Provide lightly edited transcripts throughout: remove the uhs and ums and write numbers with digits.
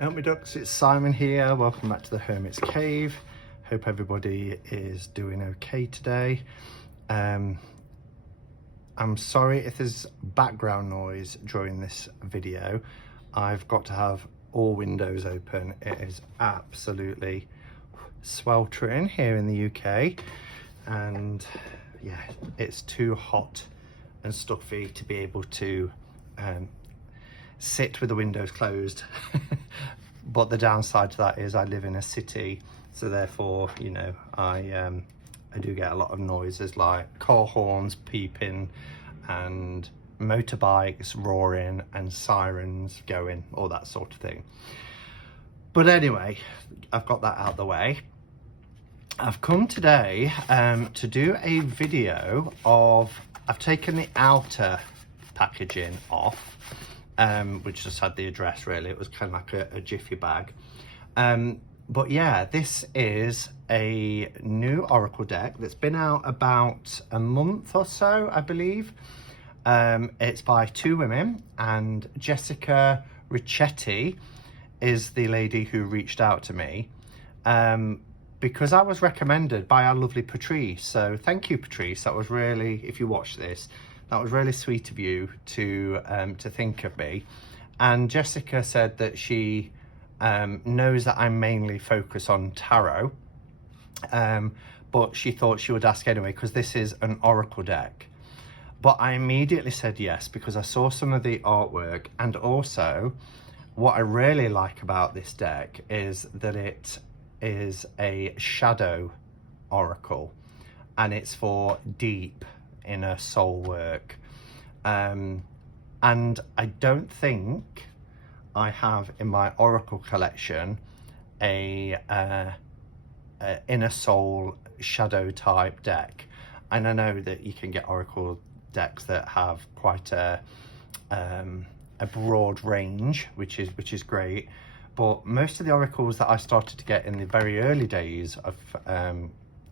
Help me ducks, it's Simon here. Welcome back to the Hermit's Cave. Hope everybody is doing okay today. I'm sorry if there's background noise during this video. I've got to have all windows open. It is absolutely sweltering here in the UK, and yeah, it's too hot and stuffy to be able to sit with the windows closed. But the downside to that is I live in a city, so therefore, you know, I do get a lot of noises like car horns peeping and motorbikes roaring and sirens going, all that sort of thing. But anyway, I've got that out of the way. I've come today to do a video of, I've taken the outer packaging off, which just had the address really. It was kind of like a jiffy bag. But yeah, this is a new Oracle deck that's been out about a month or so, I believe. It's by two women, and Jessica Ricchetti is the lady who reached out to me because I was recommended by our lovely Patrice. So thank you, Patrice. That was really, if you watch this, that was really sweet of you to think of me. And Jessica said that she knows that I mainly focus on tarot, but she thought she would ask anyway because this is an Oracle deck. But I immediately said yes because I saw some of the artwork, and also what I really like about this deck is that it is a shadow oracle, and it's for deep inner soul work. And I don't think I have in my oracle collection a inner soul shadow type deck. And I know that you can get oracle decks that have quite a broad range, which is great. But most of the oracles that I started to get in the very early days of,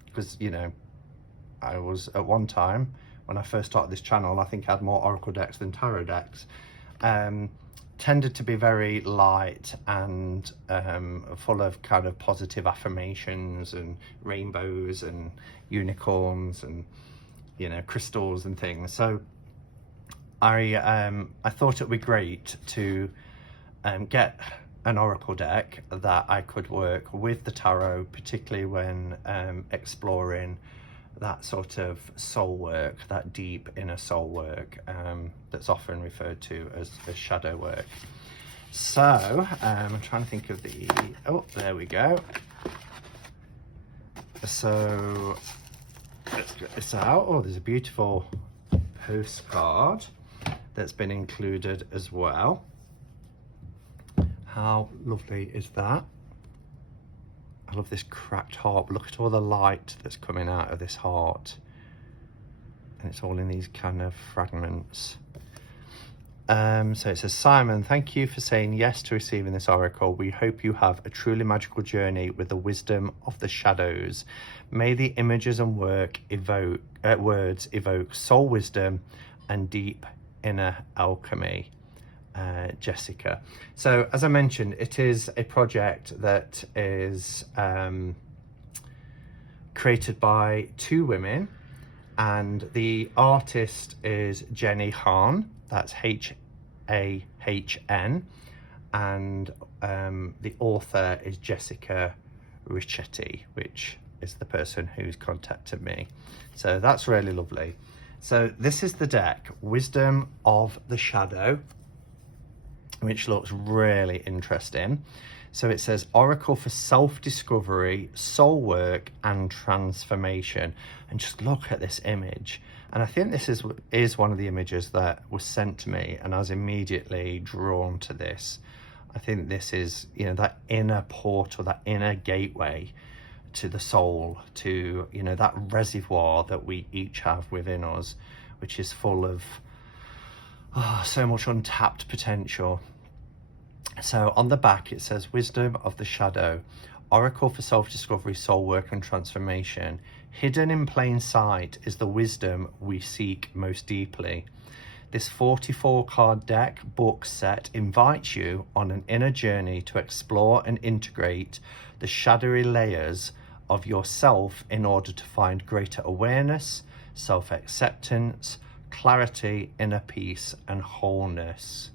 because you know, I was at one time when I first started this channel, I think I had more oracle decks than tarot decks, tended to be very light and full of kind of positive affirmations and rainbows and unicorns and, you know, crystals and things. So I thought it would be great to get an oracle deck that I could work with the tarot, particularly when exploring that sort of soul work, that deep inner soul work, that's often referred to as shadow work. So I'm trying to think of the, oh, there we go. So let's get this out. Oh, there's a beautiful postcard that's been included as well. How lovely is that? I love this cracked heart. Look at all the light that's coming out of this heart. And it's all in these kind of fragments. So it says, Simon, thank you for saying yes to receiving this oracle. We hope you have a truly magical journey with the wisdom of the shadows. May the images and words evoke soul wisdom and deep inner alchemy. Jessica. So as I mentioned, it is a project that is created by two women, and the artist is Jenny Hahn, that's H-A-H-N, and the author is Jessica Ricchetti, which is the person who's contacted me. So that's really lovely. So this is the deck, Wisdom of the Shadow, which looks really interesting. So it says Oracle for self-discovery, soul work and transformation. And just look at this image. And I think this is one of the images that was sent to me, and I was immediately drawn to this. I think this is, you know, that inner portal, that inner gateway to the soul, to, you know, that reservoir that we each have within us, which is full of so much untapped potential. So on the back it says Wisdom of the Shadow, Oracle for self-discovery, soul work and transformation. Hidden in plain sight is the wisdom we seek most deeply. This 44 card deck book set invites you on an inner journey to explore and integrate the shadowy layers of yourself in order to find greater awareness, self-acceptance, clarity, inner peace, and wholeness.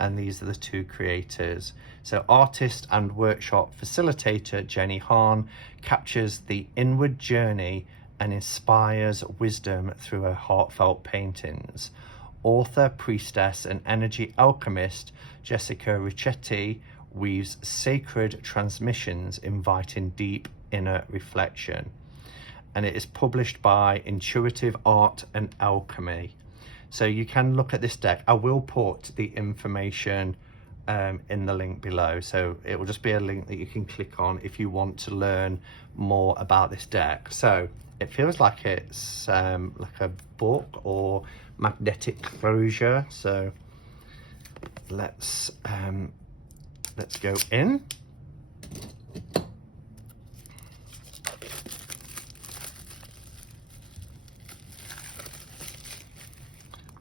And these are the two creators. So artist and workshop facilitator Jenny Hahn captures the inward journey and inspires wisdom through her heartfelt paintings. Author, priestess, and energy alchemist Jessica Ricchetti weaves sacred transmissions inviting deep inner reflection. And it is published by Intuitive Art and Alchemy. So you can look at this deck. I will put the information in the link below. So it will just be a link that you can click on if you want to learn more about this deck. So it feels like it's like a book or magnetic closure. So let's go in.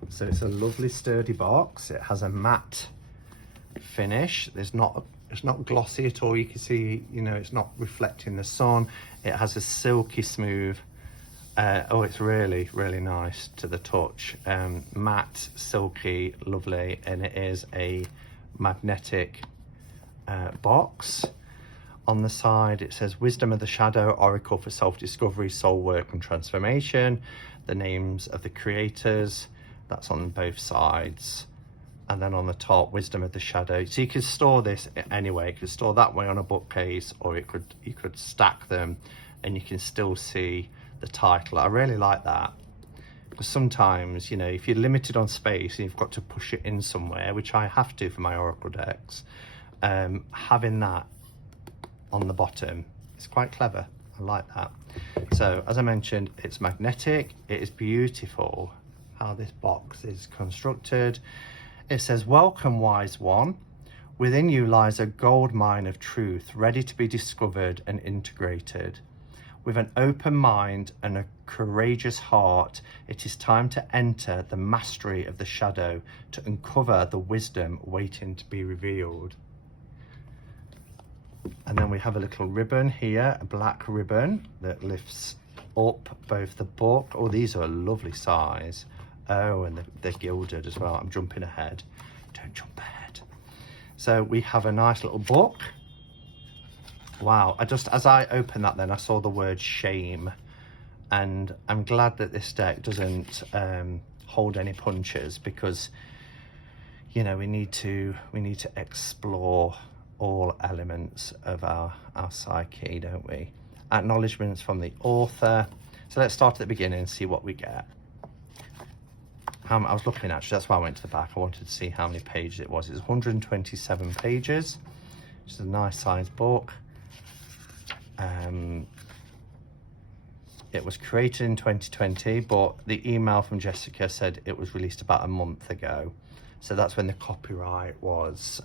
So it's a lovely sturdy box. It has a matte finish. It's not glossy at all. You can see, you know, it's not reflecting the sun. It has a silky smooth, oh, it's really, really nice to the touch. Matte, silky, lovely, and it is a magnetic box. On the side, it says Wisdom of the Shadow, Oracle for Self-Discovery, Soul Work and Transformation. The names of the creators. That's on both sides. And then on the top, Wisdom of the Shadow. So you could store this anyway. You could store that way on a bookcase, or you could stack them and you can still see the title. I really like that, because sometimes, you know, if you're limited on space and you've got to push it in somewhere, which I have to for my Oracle decks, having that on the bottom is quite clever. I like that. So as I mentioned, it's magnetic. It is beautiful how this box is constructed. It says, welcome, wise one. Within you lies a gold mine of truth, ready to be discovered and integrated. With an open mind and a courageous heart, it is time to enter the mastery of the shadow, to uncover the wisdom waiting to be revealed. And then we have a little ribbon here, a black ribbon that lifts up both the book. Oh, these are a lovely size. Oh, and they're gilded as well. I'm jumping ahead. Don't jump ahead. So we have a nice little book. Wow, as I opened that then, I saw the word shame. And I'm glad that this deck doesn't hold any punches, because, you know, we need to explore all elements of our psyche, don't we? Acknowledgements from the author. So let's start at the beginning and see what we get. I was looking, actually, that's why I went to the back. I wanted to see how many pages it was. It's 127 pages, which is a nice sized book. It was created in 2020, but the email from Jessica said it was released about a month ago. So that's when the copyright was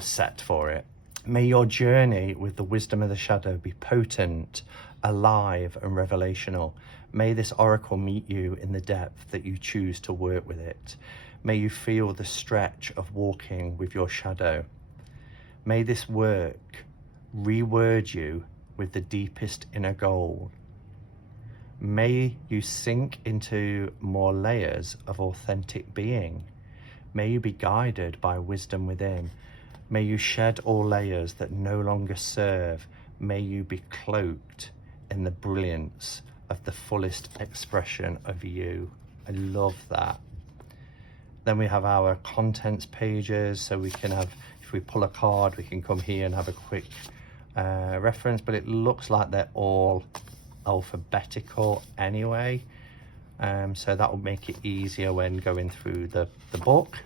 set for it. May your journey with the wisdom of the shadow be potent, alive, and revelational. May this oracle meet you in the depth that you choose to work with it. May you feel the stretch of walking with your shadow. May this work reword you with the deepest inner goal. May you sink into more layers of authentic being. May you be guided by wisdom within. May you shed all layers that no longer serve. May you be cloaked in the brilliance of the fullest expression of you. I love that. Then we have our contents pages, so we can have, if we pull a card, we can come here and have a quick reference, but it looks like they're all alphabetical anyway, so that will make it easier when going through the book.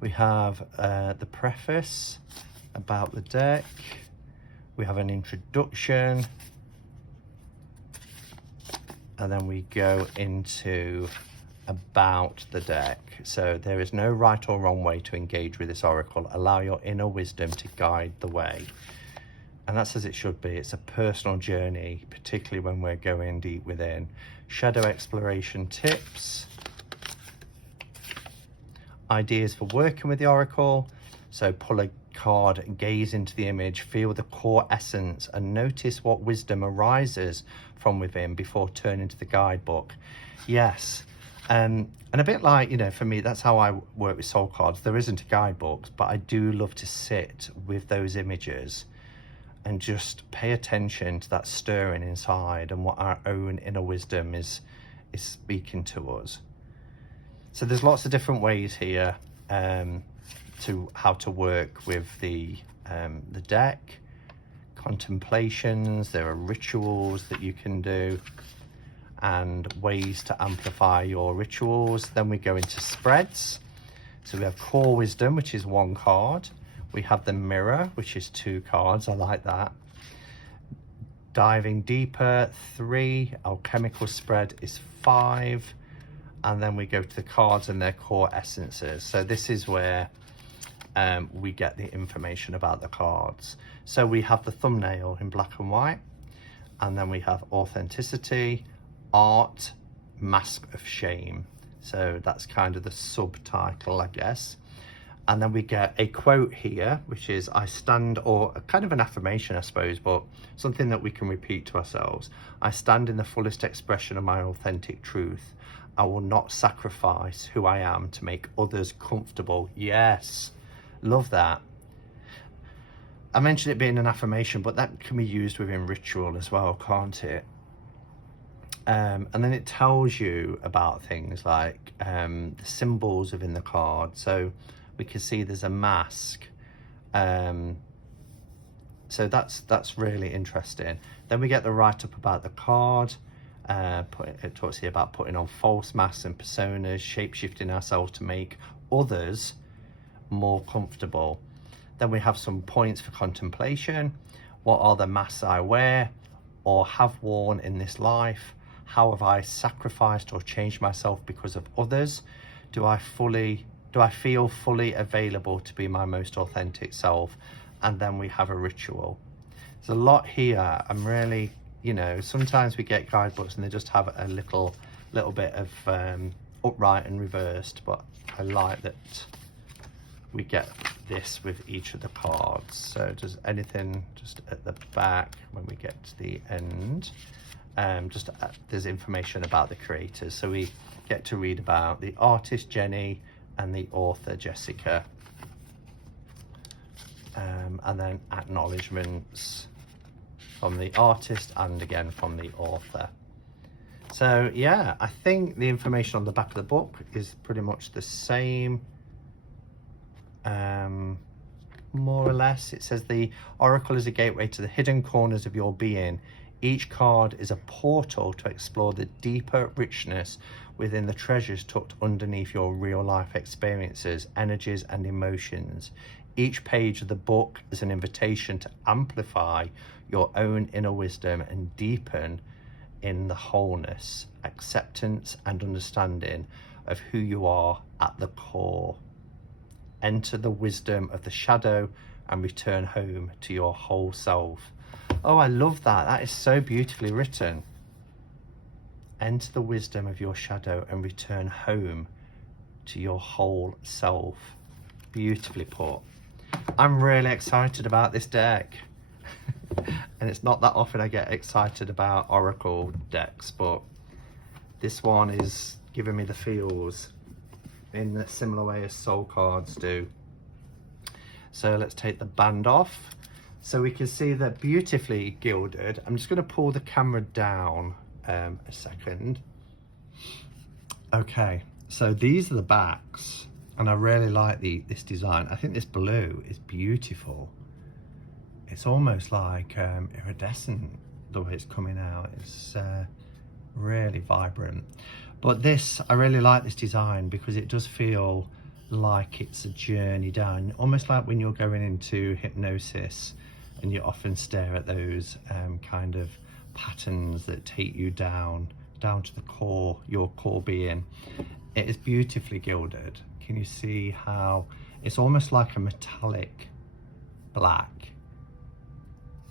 We have the preface about the deck. We have an introduction, and then we go into about the deck. So there is no right or wrong way to engage with this oracle. Allow your inner wisdom to guide the way. And that's as it should be. It's a personal journey, particularly when we're going deep within. shadow exploration tips, ideas for working with the oracle. So pull a card, gaze into the image, feel the core essence, and notice what wisdom arises from within before turning to the guidebook. Yes. And a bit like, you know, for me, that's how I work with soul cards. There isn't a guidebook, but I do love to sit with those images and just pay attention to that stirring inside and what our own inner wisdom is speaking to us. So there's lots of different ways here to how to work with the deck. Contemplations, there are rituals that you can do, and ways to amplify your rituals. Then we go into spreads. So we have core wisdom, which is 1 card. We have the mirror, which is 2 cards. I like that. Diving deeper, 3. Alchemical spread is 5. And then we go to the cards and their core essences. So this is where we get the information about the cards. So we have the thumbnail in black and white, and then we have authenticity, art, mask of shame. So that's kind of the subtitle, I guess. And then we get a quote here, which is I stand, or a kind of an affirmation, I suppose, but something that we can repeat to ourselves. I stand in the fullest expression of my authentic truth. I will not sacrifice who I am to make others comfortable. Yes, love that. I mentioned it being an affirmation, but that can be used within ritual as well, can't it? And then it tells you about things like the symbols within the card. So we can see there's a mask. So that's really interesting. Then we get the write-up about the card. It talks here about putting on false masks and personas, shape-shifting ourselves to make others more comfortable. Then we have some points for contemplation. What are the masks I wear or have worn in this life? How have I sacrificed or changed myself because of others? Do I feel fully available to be my most authentic self? And then we have a ritual. There's a lot here. I'm really, you know, sometimes we get guidebooks and they just have a little bit of upright and reversed, but I like that we get this with each of the cards. So does anything just at the back when we get to the end? There's information about the creators, so we get to read about the artist Jenny and the author Jessica, and then acknowledgements from the artist and again from the author. So yeah, I think the information on the back of the book is pretty much the same, more or less. It says the oracle is a gateway to the hidden corners of your being. Each card is a portal to explore the deeper richness within the treasures tucked underneath your real life experiences, energies, and emotions. Each page of the book is an invitation to amplify your own inner wisdom and deepen in the wholeness, acceptance, and understanding of who you are at the core. Enter the wisdom of the shadow and return home to your whole self. Oh, I love that. That is so beautifully written. Enter the wisdom of your shadow and return home to your whole self. Beautifully put. I'm really excited about this deck. And it's not that often I get excited about oracle decks, but this one is giving me the feels in a similar way as soul cards do. So let's take the band off. So we can see they're beautifully gilded. I'm just going to pull the camera down a second. Okay, so these are the backs, and I really like this design. I think this blue is beautiful. It's almost like iridescent the way it's coming out. It's really vibrant. But this, I really like this design because it does feel like it's a journey down, almost like when you're going into hypnosis and you often stare at those kind of patterns that take you down to the core, your core being. It is beautifully gilded. Can you see how it's almost like a metallic black?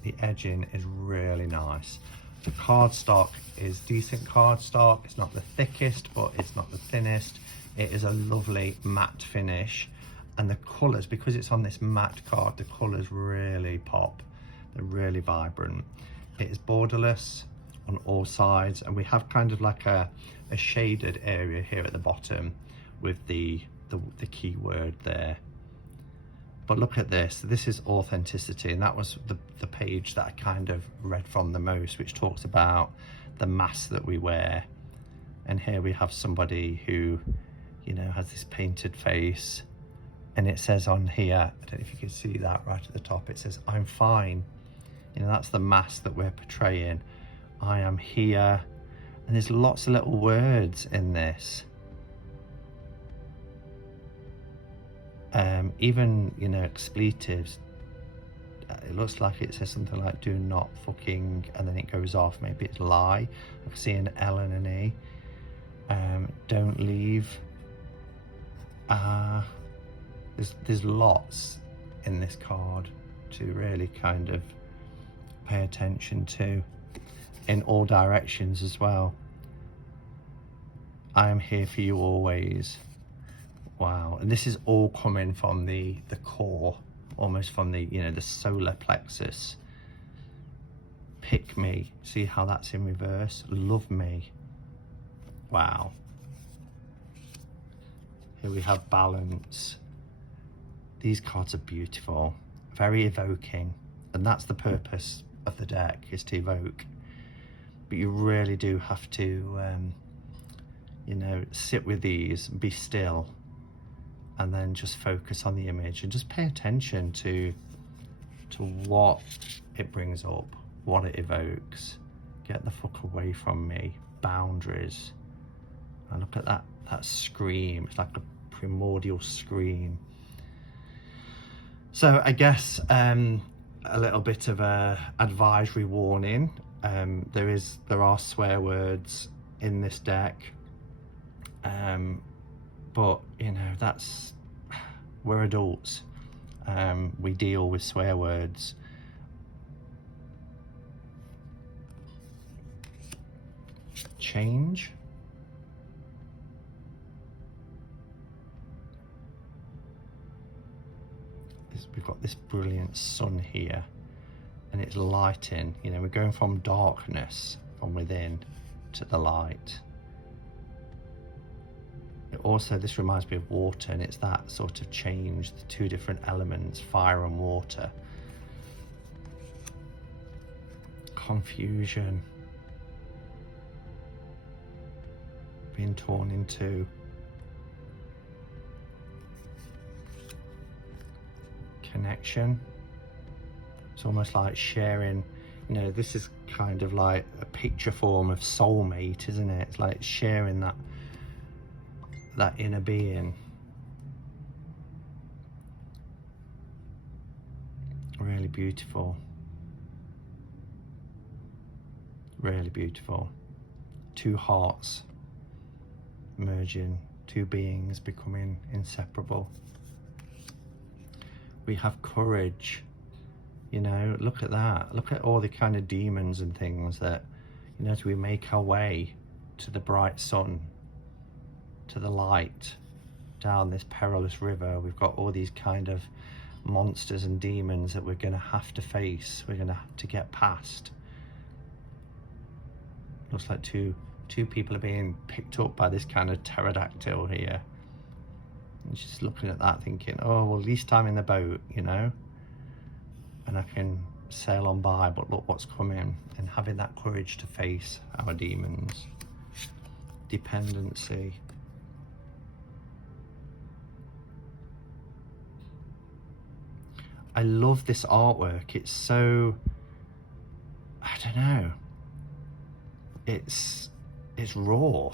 The edging is really nice. The cardstock is decent cardstock. It's not the thickest, but it's not the thinnest. It is a lovely matte finish, and the colours, because it's on this matte card, the colours really pop. They're really vibrant. It is borderless on all sides, and we have kind of like a shaded area here at the bottom with the keyword there. But look at this. This is authenticity, and that was the page that I kind of read from the most, which talks about the mask that we wear. And here we have somebody who, you know, has this painted face, and it says on here, I don't know if you can see that right at the top, it says, "I'm fine." You know, that's the mask that we're portraying. I am here. And there's lots of little words in this. Even, you know, expletives. It looks like it says something like "do not fucking," and then it goes off. Maybe it's lie. I can see an L and an E. Don't leave. There's lots in this card to really kind of pay attention to, in all directions as well. I am here for you always. Wow. And this is all coming from the core, almost from the, you know, the solar plexus. Pick me. See how that's in reverse? Love me. Wow. Here we have balance. These cards are beautiful, very evoking, and that's the purpose of the deck, is to evoke. But you really do have to, you know, sit with these, be still, and then just focus on the image and just pay attention to what it brings up, what it evokes. Get the fuck away from me. Boundaries. And look at that scream. It's like a primordial scream. So I guess a little bit of a advisory warning. There are swear words in this deck. But you know, we're adults. We deal with swear words. Change. We've got this brilliant sun here, and it's lighting. You know, we're going from darkness from within to the light. Also, this reminds me of water, and it's that sort of change, the two different elements, fire and water. Confusion. Being torn in two. Connection. It's almost like sharing, you know, this is kind of like a picture form of soulmate, isn't it? It's like sharing that inner being. Really beautiful. Really beautiful. Two hearts merging, two beings becoming inseparable. We have courage. You know, look at that. Look at all the kind of demons and things that, you know, as we make our way to the bright sun, to the light, down this perilous river, we've got all these kind of monsters and demons that we're going to have to face. We're going to have to get past. Looks like two people are being picked up by this kind of pterodactyl here. And just looking at that thinking, oh, well, at least I'm in the boat, you know, and I can sail on by, but look what's coming. And having that courage to face our demons. Dependency. I love this artwork. It's so, I don't know, it's raw.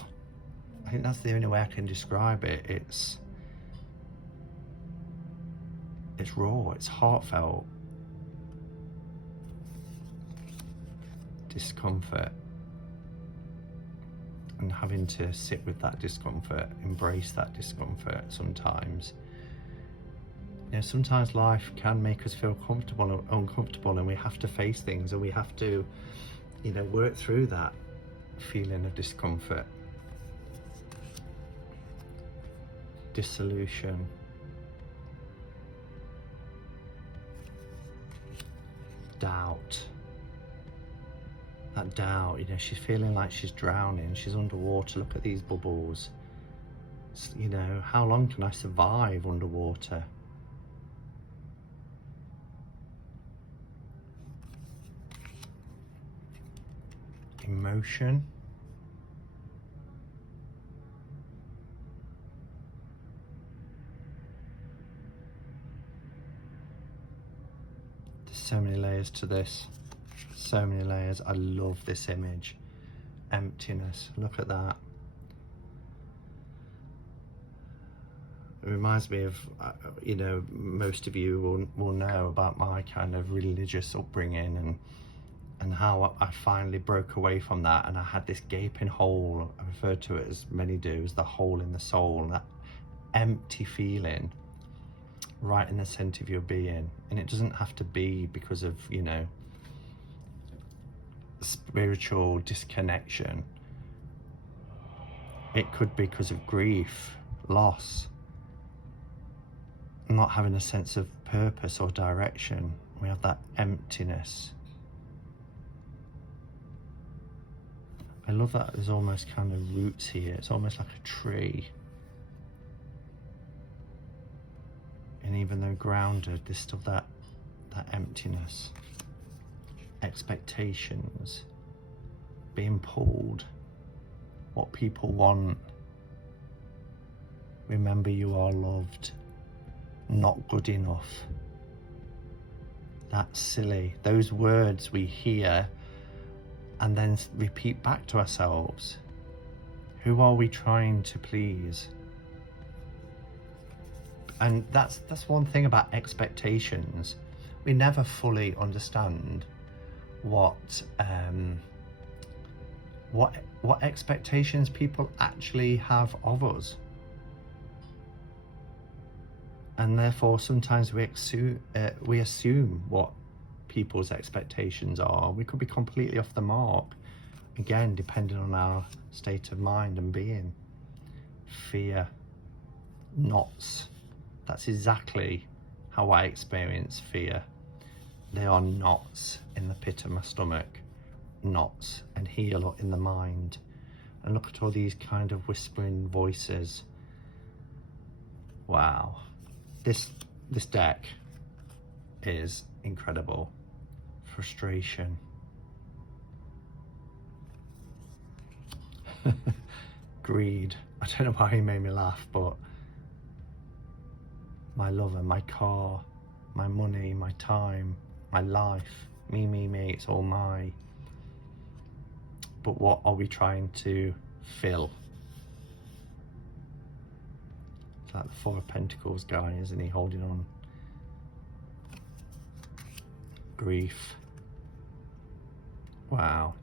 I think that's the only way I can describe it. It's raw, it's heartfelt. Discomfort. And having to sit with that discomfort, embrace that discomfort sometimes. You know, sometimes life can make us feel comfortable or uncomfortable, and we have to face things, and we have to you know, work through that feeling of discomfort, dissolution, doubt. That doubt, you know, she's feeling like she's drowning, she's underwater. Look at these bubbles. You know, how long can I survive underwater? Emotion. There's so many layers to this. So many layers. I love this image. Emptiness. Look at that. It reminds me of, you know, most of you will know about my kind of religious upbringing and how I finally broke away from that, and I had this gaping hole. I refer to it, as many do, as the hole in the soul, that empty feeling right in the center of your being. And it doesn't have to be because of, you know, spiritual disconnection. It could be because of grief, loss, not having a sense of purpose or direction. We have that emptiness. I love that there's almost kind of roots here. It's almost like a tree. And even though grounded, there's still that emptiness. Expectations. Being pulled. What people want. Remember you are loved. Not good enough. That's silly. Those words we hear and then repeat back to ourselves. Who are we trying to please? And that's one thing about expectations. We never fully understand what expectations people actually have of us. And therefore sometimes we assume what people's expectations are. We could be completely off the mark, again depending on our state of mind and being. Fear, knots. That's exactly how I experience fear. They are knots in the pit of my stomach, knots, and here look in the mind. And look at all these kind of whispering voices. Wow. This deck is incredible. Frustration. Greed. I don't know why he made me laugh, but my lover, my car, my money, my time, my life, me, it's all mine. But what are we trying to fill? It's like the Four of Pentacles guy, isn't he, holding on? Grief. Wow.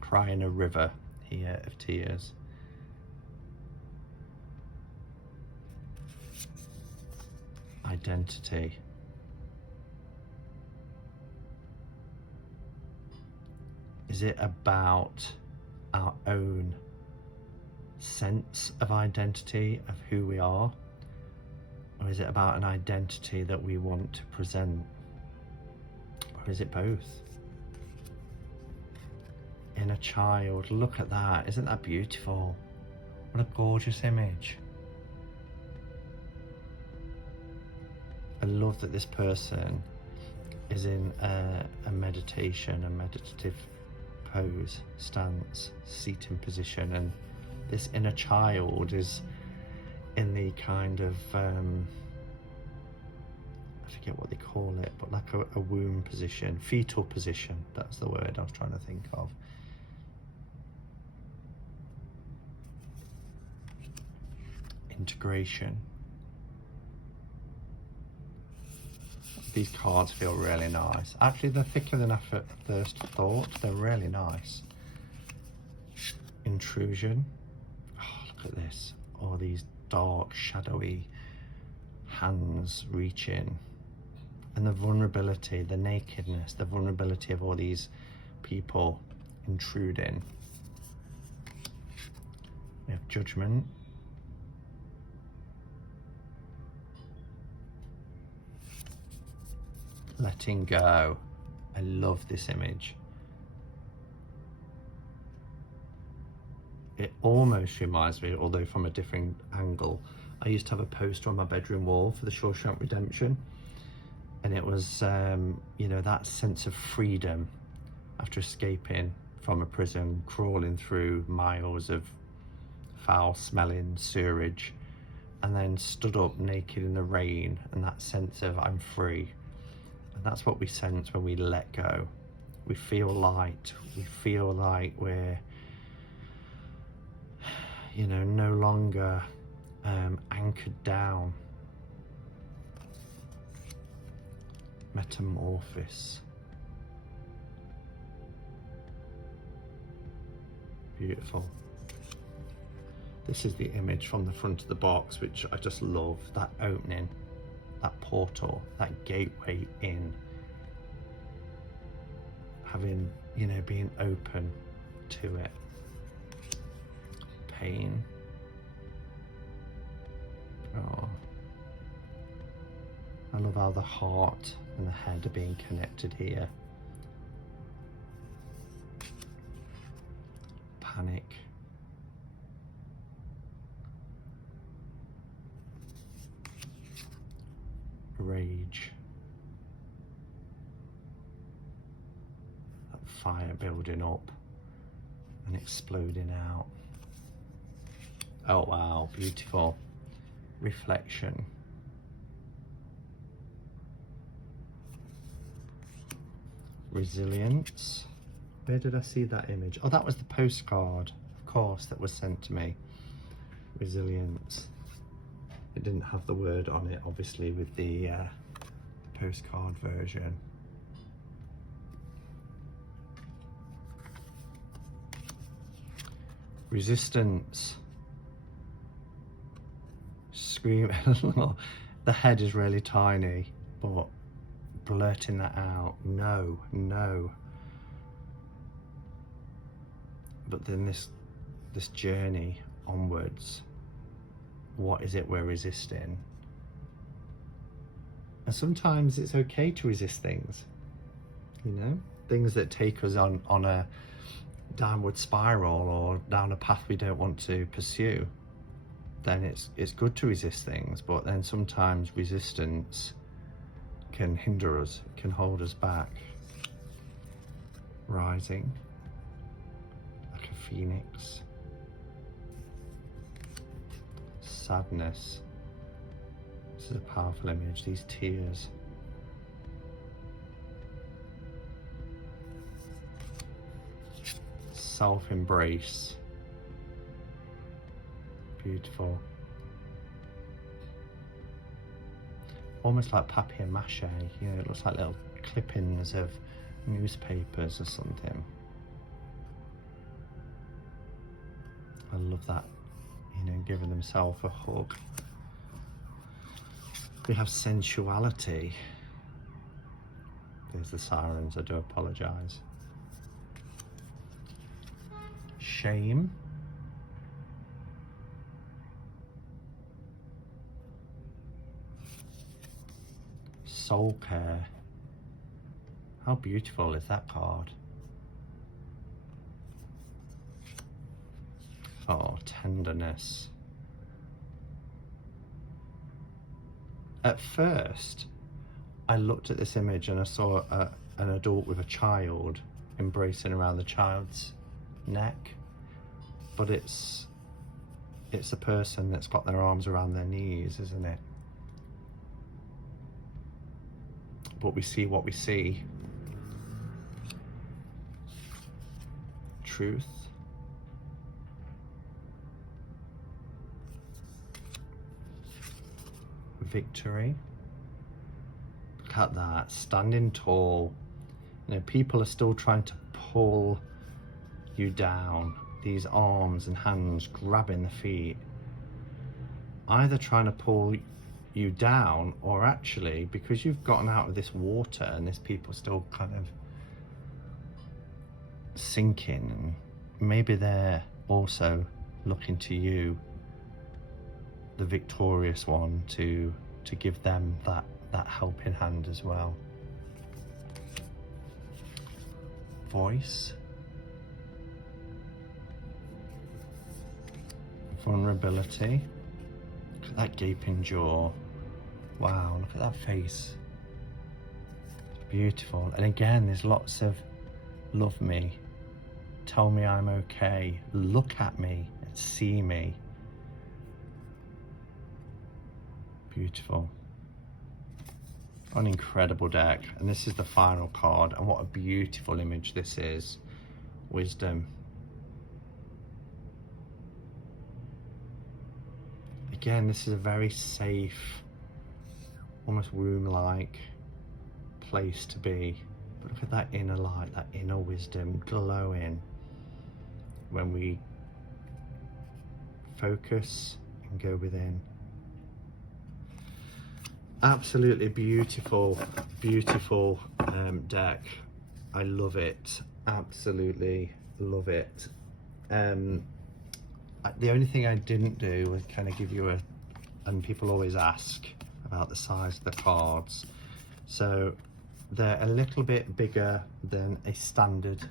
Crying a river here of tears. Identity. Is it about our own sense of identity, of who we are? Or is it about an identity that we want to present? Or is it both? Inner child, look at that. Isn't that beautiful? What a gorgeous image. I love that this person is in a meditation, a meditative pose, stance, seating position, and this inner child is in the kind of I forget what they call it, but like a womb position, fetal position. That's the word I was trying to think of. Integration. These cards feel really nice. Actually, they're thicker than I first thought. They're really nice. Intrusion. Oh, look at this. All these dark, shadowy hands reaching. And the vulnerability, the nakedness, the vulnerability of all these people intruding. We have judgment. Letting go. I love this image. It almost reminds me, although from a different angle, I used to have a poster on my bedroom wall for the Shawshank Redemption, and it was you know, that sense of freedom after escaping from a prison, crawling through miles of foul smelling sewerage, and then stood up naked in the rain, and that sense of I'm free. And that's what we sense when we let go. We feel light. We feel like we're, you know, no longer anchored down. Metamorphosis. Beautiful. This is the image from the front of the box, which I just love. That opening, that portal, that gateway in. Having, you know, being open to it. Pain. Oh. I love how the heart and the head are being connected here. Panic. Rage. That fire building up and exploding out. Oh wow, beautiful. Reflection. Resilience. Where did I see that image? Oh, that was the postcard, of course, that was sent to me. Resilience. It didn't have the word on it, obviously, with the postcard version. Resistance. Scream. The head is really tiny, but blurting that out. No, no. But then this journey onwards, what is it we're resisting? And sometimes it's okay to resist things, you know, things that take us on a downward spiral or down a path we don't want to pursue. Then it's good to resist things, but then sometimes resistance can hinder us, can hold us back. Rising like a phoenix. Sadness. This is a powerful image, these tears. Self-embrace. Beautiful. Almost like papier-mâché, you know, it looks like little clippings of newspapers or something. I love that, you know, giving themselves a hug. We have sensuality. There's the sirens, I do apologise. Shame. Soul care. How beautiful is that card? Oh, tenderness. At first, I looked at this image and I saw an adult with a child embracing around the child's neck, but it's a person that's got their arms around their knees, isn't it? But we see what we see. Truth. Victory. Look at that, standing tall. You know, people are still trying to pull you down. These arms and hands grabbing the feet. Either trying to pull you down, or actually, because you've gotten out of this water and this people still kind of sinking, maybe they're also looking to you, the victorious one, to give them that helping hand as well. Voice, vulnerability. Look at that gaping jaw. Wow, look at that face. It's beautiful. And again, there's lots of love me, tell me I'm okay, look at me and see me. Beautiful. An incredible deck. And this is the final card, and what a beautiful image this is. Wisdom. Again, this is a very safe, almost womb-like place to be. But look at that inner light, that inner wisdom glowing when we focus and go within. Absolutely beautiful, beautiful deck. I love it, absolutely love it. The only thing I didn't do was kind of give you and people always ask about the size of the cards. So they're a little bit bigger than a standard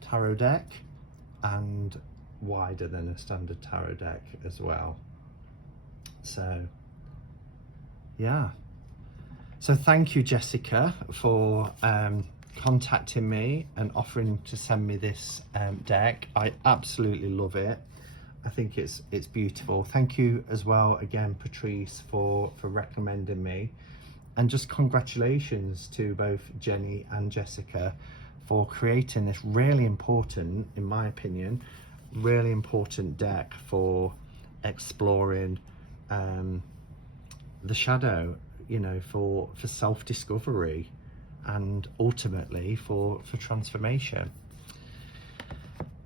tarot deck and wider than a standard tarot deck as well. So yeah, so thank you, Jessica, for contacting me and offering to send me this deck. I absolutely love it. I think it's beautiful. Thank you as well again, Patrice, for recommending me, and just congratulations to both Jenny and Jessica for creating this really important, in my opinion, really important deck for exploring the shadow, you know, for self-discovery and ultimately for transformation.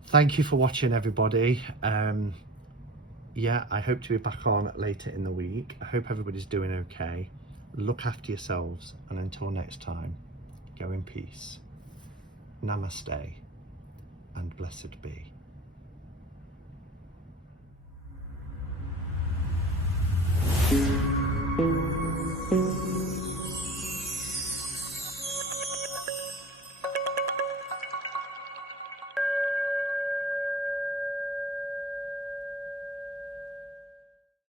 Thank you for watching, everybody. Yeah, I hope to be back on later in the week. I hope everybody's doing okay. Look after yourselves, and until next time, go in peace. Namaste and blessed be. Thank you.